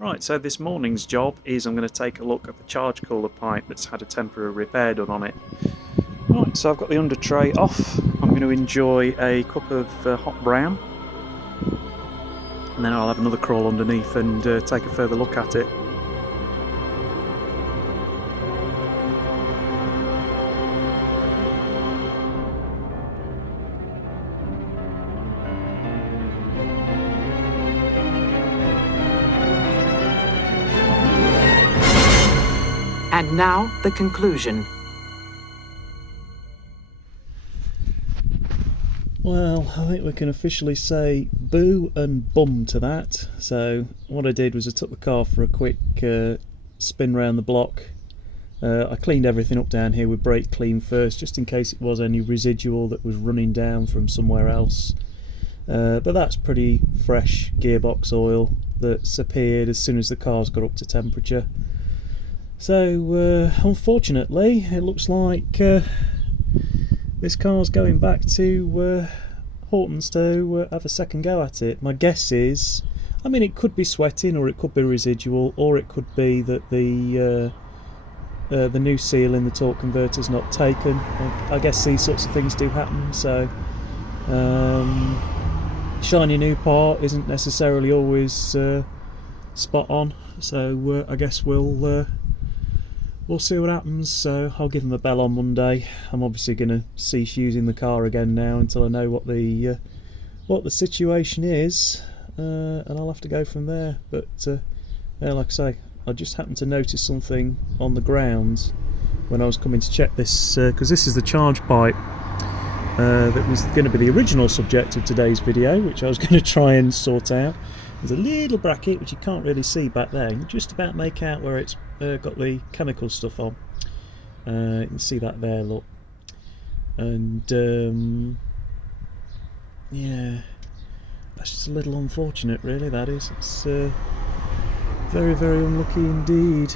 Right, so this morning's job is I'm going to take a look at the charge cooler pipe that's had a temporary repair done on it. Right, so I've got the under tray off. I'm going to enjoy a cup of hot brown, and then I'll have another crawl underneath and take a further look at it. And now, the conclusion. Well, I think we can officially say boo and bum to that. So what I did was I took the car for a quick spin round the block. I cleaned everything up down here with brake clean first, just in case it was any residual that was running down from somewhere else. But that's pretty fresh gearbox oil that's appeared as soon as the car's got up to temperature. So unfortunately it looks like this car's going back to Horton's to have a second go at it. My guess is, I mean, it could be sweating, or it could be residual, or it could be that the new seal in the torque converter's not taken. I guess these sorts of things do happen, so shiny new part isn't necessarily always spot on, so I guess we'll see what happens. So I'll give them a bell on Monday. I'm obviously going to cease using the car again now until I know what the situation is, and I'll have to go from there. But like I say, I just happened to notice something on the ground when I was coming to check this, because this is the charge pipe that was going to be the original subject of today's video, which I was going to try and sort out. There's a little bracket which you can't really see back there. You can just about make out where it's got the chemical stuff on. You can see that there, look. And yeah, that's just a little unfortunate, really, that is. It's very, very unlucky indeed.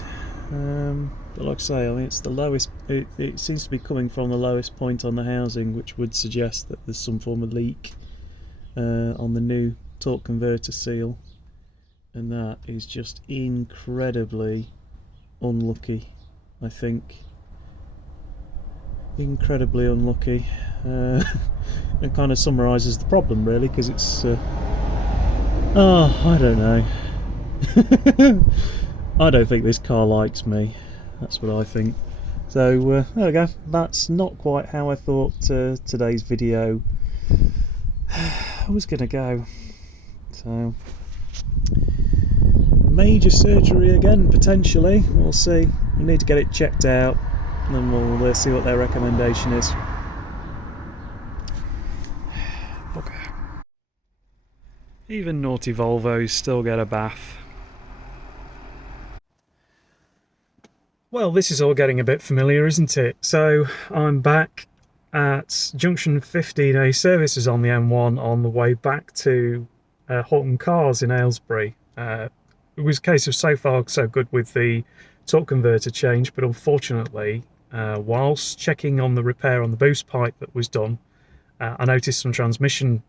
But like I say, I mean, it's the lowest, it seems to be coming from the lowest point on the housing, which would suggest that there's some form of leak on the new torque converter seal, and that is just incredibly unlucky, I think. Incredibly unlucky. It kind of summarises the problem, really, because it's I don't know. I don't think this car likes me. That's what I think. So there we go. That's not quite how I thought today's video was going to go. So major surgery again, potentially. We'll see. We need to get it checked out, and then we'll see what their recommendation is. Okay. Even naughty Volvos still get a bath. Well, this is all getting a bit familiar, isn't it? So I'm back at junction 15. A service is on the M1 on the way back to Horton Cars in Aylesbury. It was a case of so far so good with the torque converter change, but unfortunately, whilst checking on the repair on the boost pipe that was done, I noticed some transmission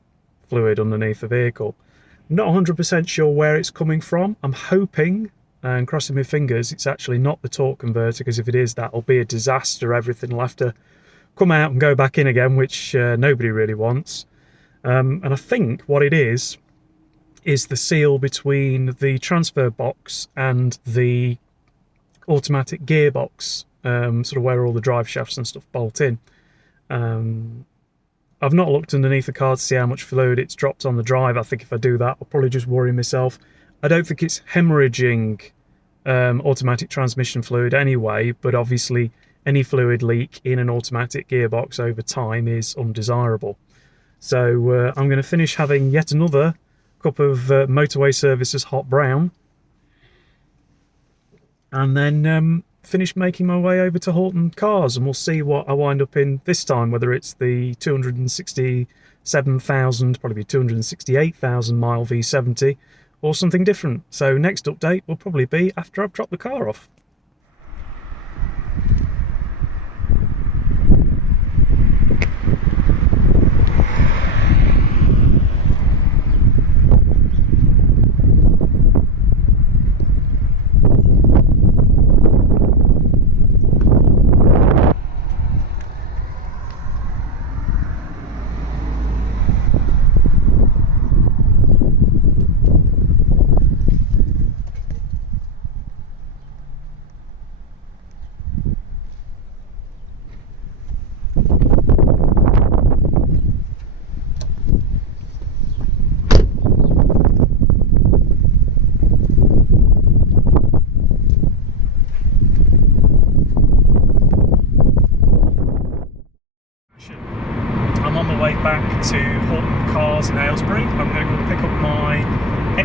fluid underneath the vehicle. I'm not 100% sure where it's coming from. I'm hoping and crossing my fingers it's actually not the torque converter, because if it is, that'll be a disaster. Everything will have to come out and go back in again, which nobody really wants. And I think what it is the seal between the transfer box and the automatic gearbox, sort of where all the drive shafts and stuff bolt in. I've not looked underneath the car to see how much fluid it's dropped on the drive. I think if I do that, I'll probably just worry myself. I don't think it's hemorrhaging automatic transmission fluid anyway, but obviously any fluid leak in an automatic gearbox over time is undesirable. So I'm going to finish having yet another cup of Motorway Services hot brown, and then finish making my way over to Horton Cars, and we'll see what I wind up in this time, whether it's the 267,000, probably 268,000 mile V70, or something different. So next update will probably be after I've dropped the car off.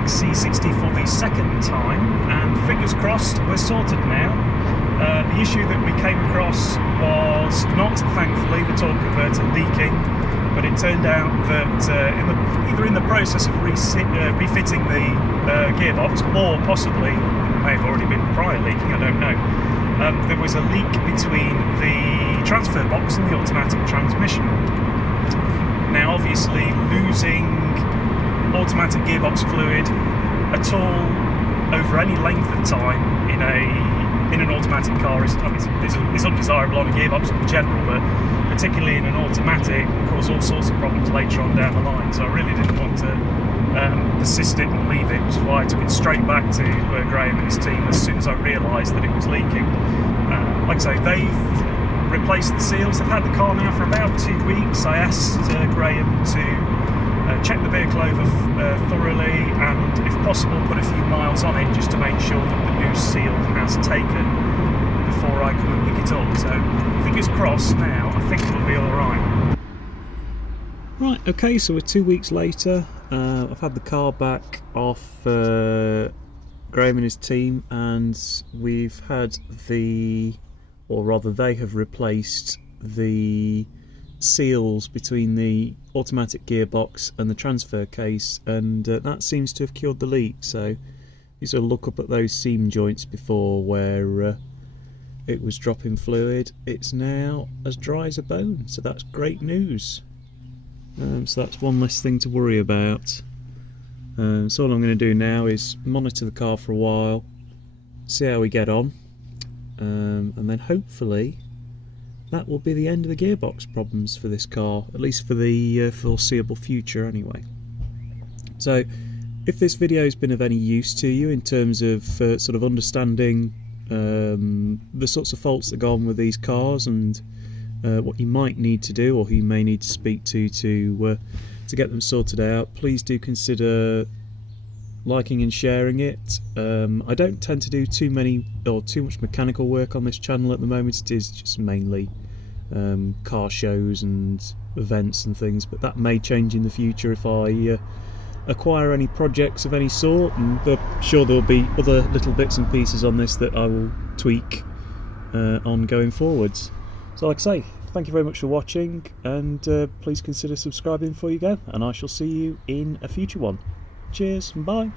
XC60 for the second time, and fingers crossed we're sorted now. The issue that we came across was not, thankfully, the torque converter leaking, but it turned out that either in the process of refitting the gearbox, or possibly it may have already been prior leaking, I don't know, there was a leak between the transfer box and the automatic transmission. Now obviously losing automatic gearbox fluid at all over any length of time in an automatic car is undesirable on a gearbox in general, but particularly in an automatic cause all sorts of problems later on down the line. So I really didn't want to persist it and leave it, which is why I took it straight back to Graham and his team as soon as I realised that it was leaking. Like I say, they've replaced the seals. They've had the car now for about 2 weeks. I asked Graham to check the vehicle over thoroughly and, if possible, put a few miles on it just to make sure that the new seal has taken before I come and pick it up. So fingers crossed now, I think it'll be alright. Right, okay, so we're 2 weeks later. I've had the car back off Graham and his team, and we've had they have replaced the seals between the automatic gearbox and the transfer case, and that seems to have cured the leak. So you sort of look up at those seam joints before where it was dropping fluid. It's now as dry as a bone, so that's great news. So that's one less thing to worry about. So all I'm going to do now is monitor the car for a while, see how we get on, and then hopefully that will be the end of the gearbox problems for this car, at least for the foreseeable future anyway. So if this video has been of any use to you in terms of sort of understanding the sorts of faults that go on with these cars, and what you might need to do, or who you may need to speak to get them sorted out, please do consider liking and sharing it. I don't tend to do too much mechanical work on this channel at the moment. It is just mainly car shows and events and things, but that may change in the future if I acquire any projects of any sort, and I'm sure there'll be other little bits and pieces on this that I will tweak on going forwards. So like I say, thank you very much for watching, and please consider subscribing before you go, and I shall see you in a future one. Cheers and bye.